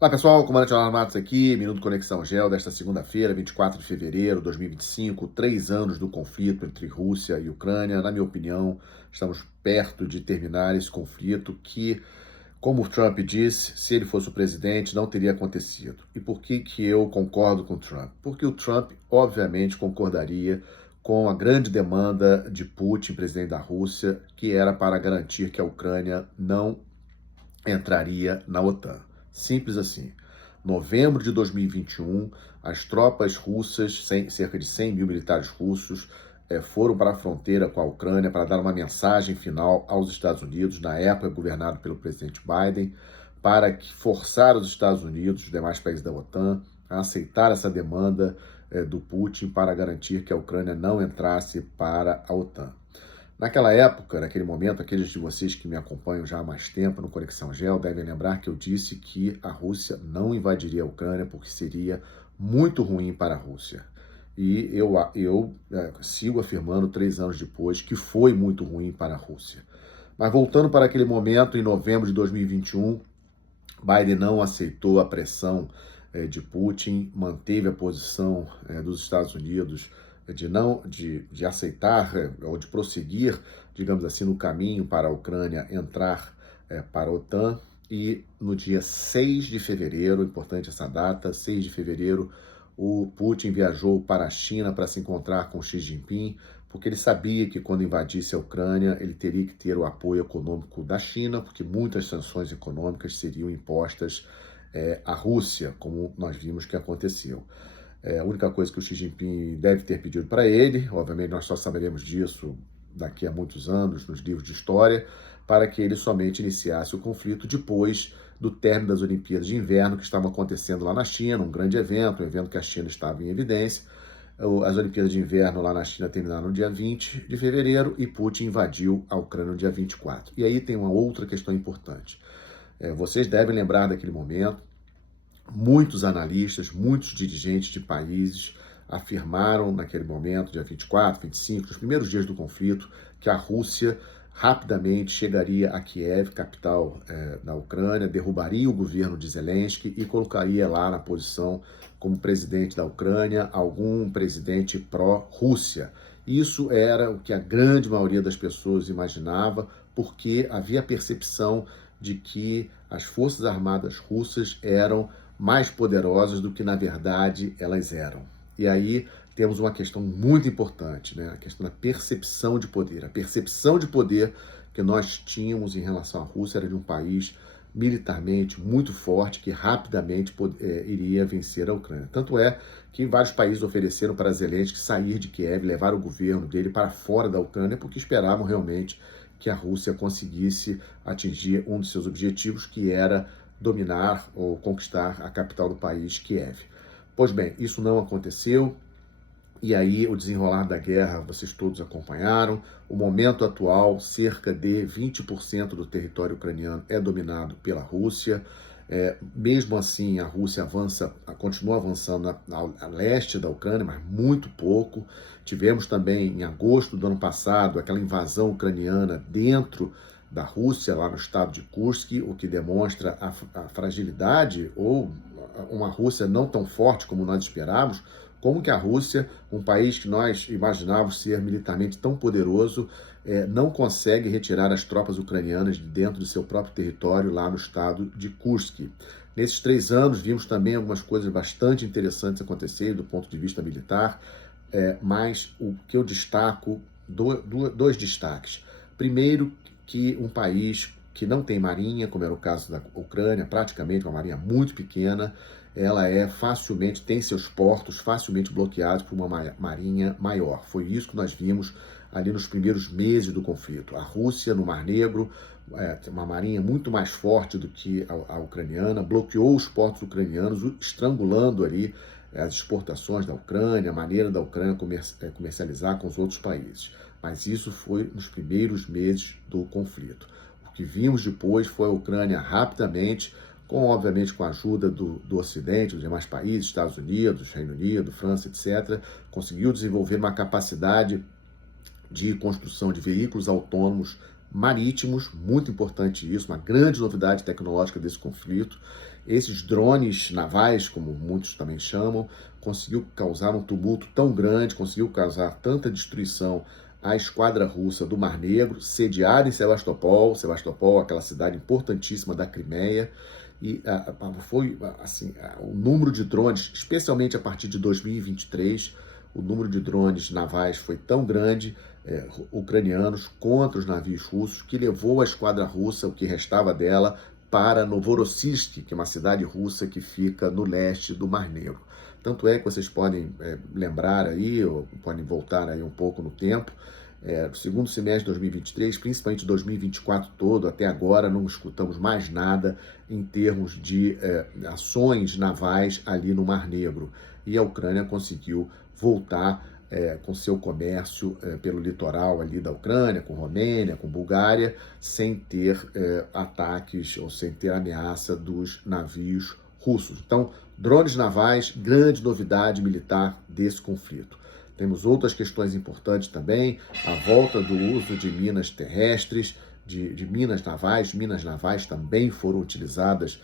Olá pessoal, comandante Leonardo Matos aqui, Minuto Conexão Gel desta segunda-feira, 24 de fevereiro de 2025, 3 anos do conflito entre Rússia e Ucrânia. Na minha opinião, estamos perto de terminar esse conflito que, como o Trump disse, se ele fosse o presidente, não teria acontecido. E por que eu concordo com o Trump? Porque o Trump, obviamente, concordaria com a grande demanda de Putin, presidente da Rússia, que era para garantir que a Ucrânia não entraria na OTAN. Simples assim. Novembro de 2021, as tropas russas, cerca de 100 mil militares russos, foram para a fronteira com a Ucrânia para dar uma mensagem final aos Estados Unidos, na época governado pelo presidente Biden, para forçar os Estados Unidos e os demais países da OTAN a aceitar essa demanda do Putin para garantir que a Ucrânia não entrasse para a OTAN. Naquela época, naquele momento, aqueles de vocês que me acompanham já há mais tempo no Conexão Gel devem lembrar que eu disse que a Rússia não invadiria a Ucrânia porque seria muito ruim para a Rússia. E eu sigo afirmando 3 anos depois que foi muito ruim para a Rússia. Mas voltando para aquele momento, em novembro de 2021, Biden não aceitou a pressão de Putin, manteve a posição dos Estados Unidos de aceitar ou de prosseguir, digamos assim, no caminho para a Ucrânia entrar para a OTAN. E no dia 6 de fevereiro, importante essa data, 6 de fevereiro, o Putin viajou para a China para se encontrar com Xi Jinping, porque ele sabia que quando invadisse a Ucrânia, ele teria que ter o apoio econômico da China, porque muitas sanções econômicas seriam impostas à Rússia, como nós vimos que aconteceu. A única coisa que o Xi Jinping deve ter pedido para ele, obviamente nós só saberemos disso daqui a muitos anos nos livros de história, para que ele somente iniciasse o conflito depois do término das Olimpíadas de Inverno que estavam acontecendo lá na China, um grande evento, um evento que a China estava em evidência. As Olimpíadas de Inverno lá na China terminaram no dia 20 de fevereiro e Putin invadiu a Ucrânia no dia 24. E aí tem uma outra questão importante. Vocês devem lembrar daquele momento. Muitos analistas, muitos dirigentes de países afirmaram naquele momento, dia 24, 25, nos primeiros dias do conflito, que a Rússia rapidamente chegaria a Kiev, capital da Ucrânia, derrubaria o governo de Zelensky e colocaria lá na posição como presidente da Ucrânia algum presidente pró-Rússia. Isso era o que a grande maioria das pessoas imaginava, porque havia a percepção de que as forças armadas russas eram mais poderosas do que, na verdade, elas eram. E aí temos uma questão muito importante, né? A questão da percepção de poder. A percepção de poder que nós tínhamos em relação à Rússia era de um país militarmente muito forte, que rapidamente iria vencer a Ucrânia. Tanto é que vários países ofereceram para Zelensky sair de Kiev, levar o governo dele para fora da Ucrânia, porque esperavam realmente que a Rússia conseguisse atingir um dos seus objetivos, que era dominar ou conquistar a capital do país, Kiev. Pois bem, isso não aconteceu, e aí o desenrolar da guerra vocês todos acompanharam. O momento atual, cerca de 20% do território ucraniano é dominado pela Rússia. Mesmo assim, a Rússia continua avançando a leste da Ucrânia, mas muito pouco. Tivemos também, em agosto do ano passado, aquela invasão ucraniana dentro da Rússia, lá no estado de Kursk, o que demonstra a fragilidade ou uma Rússia não tão forte como nós esperávamos. Como que a Rússia, um país que nós imaginávamos ser militarmente tão poderoso, não consegue retirar as tropas ucranianas de dentro do seu próprio território lá no estado de Kursk. Nesses 3 anos vimos também algumas coisas bastante interessantes acontecerem do ponto de vista militar, mas o que eu destaco, dois destaques. Primeiro, que um país que não tem marinha, como era o caso da Ucrânia, praticamente uma marinha muito pequena, ela tem seus portos facilmente bloqueados por uma marinha maior. Foi isso que nós vimos ali nos primeiros meses do conflito. A Rússia, no Mar Negro, tem uma marinha muito mais forte do que a ucraniana, bloqueou os portos ucranianos, estrangulando ali as exportações da Ucrânia, a maneira da Ucrânia comercializar com os outros países. Mas isso foi nos primeiros meses do conflito. O que vimos depois foi a Ucrânia rapidamente, obviamente com a ajuda do Ocidente, dos demais países, Estados Unidos, Reino Unido, França, etc., conseguiu desenvolver uma capacidade de construção de veículos autônomos marítimos, muito importante isso, uma grande novidade tecnológica desse conflito. Esses drones navais, como muitos também chamam, conseguiu causar um tumulto tão grande, conseguiu causar tanta destruição à esquadra russa do Mar Negro, sediada em Sebastopol, aquela cidade importantíssima da Crimeia, e foi assim, o número de drones, especialmente a partir de 2023, o número de drones navais foi tão grande, ucranianos contra os navios russos, que levou a esquadra russa, o que restava dela, para Novorossiysk, que é uma cidade russa que fica no leste do Mar Negro. Tanto é que vocês podem lembrar aí, ou podem voltar aí um pouco no tempo, no segundo semestre de 2023, principalmente 2024 todo, até agora não escutamos mais nada em termos de ações navais ali no Mar Negro. E a Ucrânia conseguiu voltar com seu comércio pelo litoral ali da Ucrânia, com Romênia, com Bulgária, sem ter ataques ou sem ter ameaça dos navios russos. Então, drones navais, grande novidade militar desse conflito. Temos outras questões importantes também, a volta do uso de minas terrestres, de minas navais. Minas navais também foram utilizadas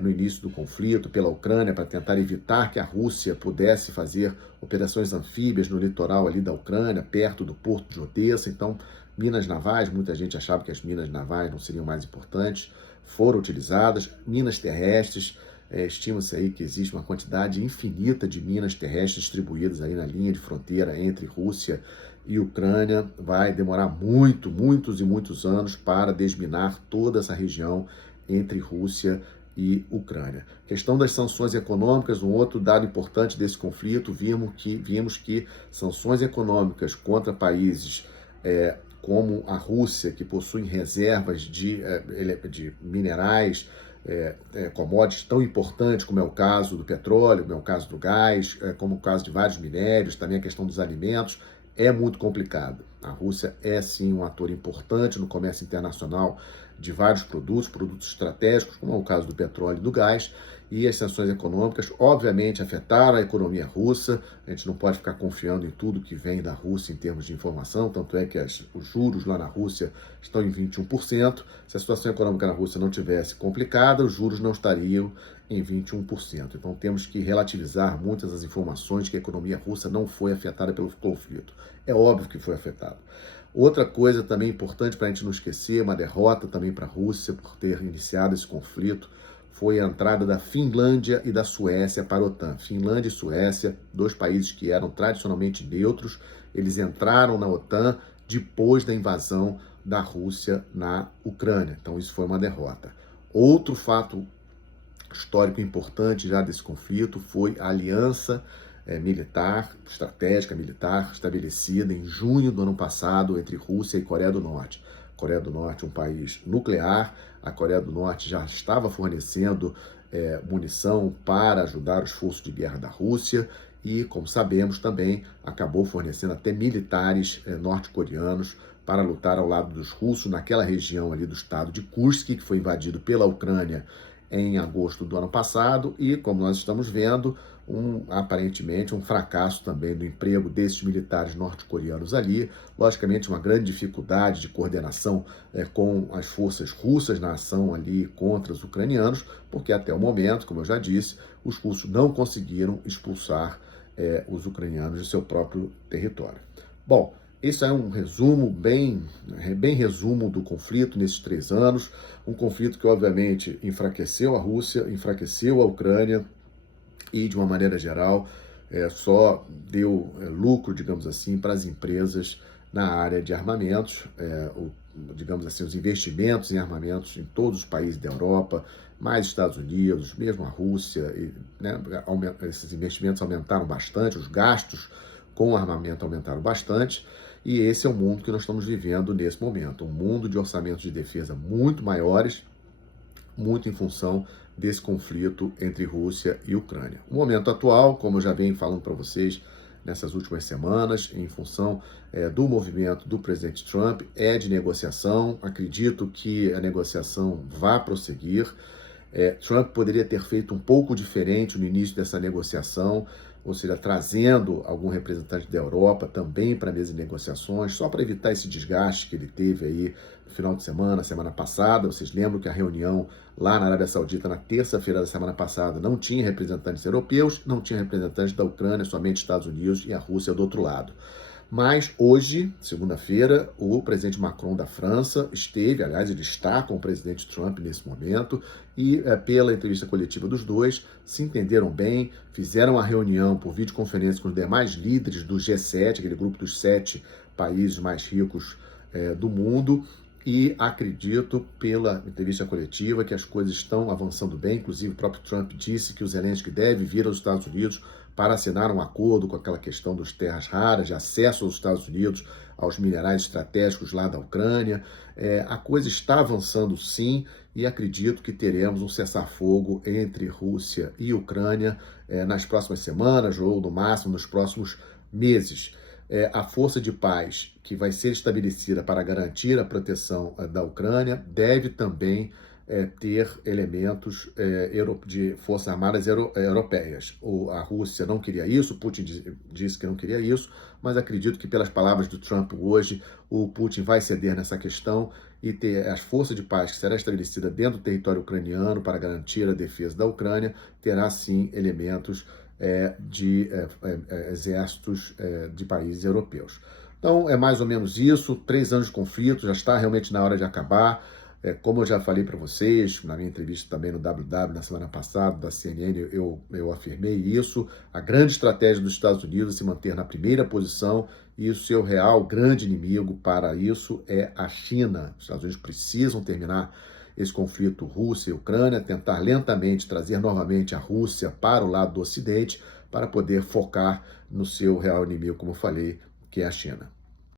no início do conflito pela Ucrânia para tentar evitar que a Rússia pudesse fazer operações anfíbias no litoral ali da Ucrânia, perto do porto de Odessa. Então, minas navais, muita gente achava que as minas navais não seriam mais importantes, foram utilizadas. Minas terrestres, estima-se aí que existe uma quantidade infinita de minas terrestres distribuídas aí na linha de fronteira entre Rússia e Ucrânia. Vai demorar muitos e muitos anos para desminar toda essa região entre Rússia e Ucrânia. Questão das sanções econômicas, um outro dado importante desse conflito, vimos que sanções econômicas contra países como a Rússia, que possuem reservas de minerais, commodities tão importantes como é o caso do petróleo, como é o caso do gás, como o caso de vários minérios, também a questão dos alimentos, é muito complicado. A Rússia é sim um ator importante no comércio internacional de vários produtos estratégicos, como é o caso do petróleo e do gás, e as sanções econômicas, obviamente, afetaram a economia russa. A gente não pode ficar confiando em tudo que vem da Rússia em termos de informação, tanto é que os juros lá na Rússia estão em 21%. Se a situação econômica na Rússia não tivesse complicada, os juros não estariam em 21%. Então temos que relativizar muitas das informações de que a economia russa não foi afetada pelo conflito. É óbvio que foi afetada. Outra coisa também importante para a gente não esquecer, uma derrota também para a Rússia por ter iniciado esse conflito, foi a entrada da Finlândia e da Suécia para a OTAN. Finlândia e Suécia, dois países que eram tradicionalmente neutros, eles entraram na OTAN depois da invasão da Rússia na Ucrânia. Então isso foi uma derrota. Outro fato histórico importante já desse conflito foi a aliança estratégica militar, estabelecida em junho do ano passado entre Rússia e Coreia do Norte. Coreia do Norte é um país nuclear, a Coreia do Norte já estava fornecendo munição para ajudar os esforços de guerra da Rússia e, como sabemos, também acabou fornecendo até militares norte-coreanos para lutar ao lado dos russos naquela região ali do estado de Kursk, que foi invadido pela Ucrânia em agosto do ano passado, e como nós estamos vendo, aparentemente um fracasso também do emprego desses militares norte-coreanos ali, logicamente uma grande dificuldade de coordenação com as forças russas na ação ali contra os ucranianos, porque até o momento, como eu já disse, os russos não conseguiram expulsar os ucranianos de seu próprio território. Bom, esse é um resumo, bem resumo do conflito nesses 3 anos, um conflito que obviamente enfraqueceu a Rússia, enfraqueceu a Ucrânia e, de uma maneira geral, só deu lucro, digamos assim, para as empresas na área de armamentos, digamos assim, os investimentos em armamentos em todos os países da Europa, mais Estados Unidos, mesmo a Rússia, esses investimentos aumentaram bastante, os gastos com armamento aumentaram bastante, e esse é o mundo que nós estamos vivendo nesse momento, um mundo de orçamentos de defesa muito maiores, muito em função desse conflito entre Rússia e Ucrânia. O momento atual, como eu já venho falando para vocês nessas últimas semanas, em função do movimento do presidente Trump, é de negociação. Acredito que a negociação vá prosseguir. Trump poderia ter feito um pouco diferente no início dessa negociação. ou seja, trazendo algum representante da Europa também para a mesa de negociações, só para evitar esse desgaste que ele teve aí no final de semana, semana passada. Vocês lembram que a reunião lá na Arábia Saudita, na terça-feira da semana passada, não tinha representantes europeus, não tinha representantes da Ucrânia, somente Estados Unidos e a Rússia do outro lado. Mas hoje, segunda-feira, o presidente Macron da França esteve, aliás, ele está com o presidente Trump nesse momento, e pela entrevista coletiva dos dois, se entenderam bem, fizeram a reunião por videoconferência com os demais líderes do G7, aquele grupo dos 7 países mais ricos do mundo, e acredito, pela entrevista coletiva, que as coisas estão avançando bem. Inclusive, o próprio Trump disse que o Zelensky deve vir aos Estados Unidos para assinar um acordo com aquela questão das terras raras, de acesso aos Estados Unidos aos minerais estratégicos lá da Ucrânia. A coisa está avançando sim, e acredito que teremos um cessar-fogo entre Rússia e Ucrânia nas próximas semanas, ou no máximo nos próximos meses. A força de paz que vai ser estabelecida para garantir a proteção da Ucrânia deve também ter elementos de forças armadas europeias. A Rússia não queria isso, o Putin disse que não queria isso, mas acredito que pelas palavras do Trump hoje, o Putin vai ceder nessa questão e ter as forças de paz que será estabelecida dentro do território ucraniano para garantir a defesa da Ucrânia, terá sim elementos de exércitos de países europeus. Então, é mais ou menos isso. 3 anos de conflito, já está realmente na hora de acabar. Como eu já falei para vocês, na minha entrevista também no WW na semana passada, da CNN, eu afirmei isso. A grande estratégia dos Estados Unidos é se manter na primeira posição, e o seu real grande inimigo para isso é a China. Os Estados Unidos precisam terminar esse conflito Rússia e Ucrânia, tentar lentamente trazer novamente a Rússia para o lado do Ocidente, para poder focar no seu real inimigo, como eu falei, que é a China.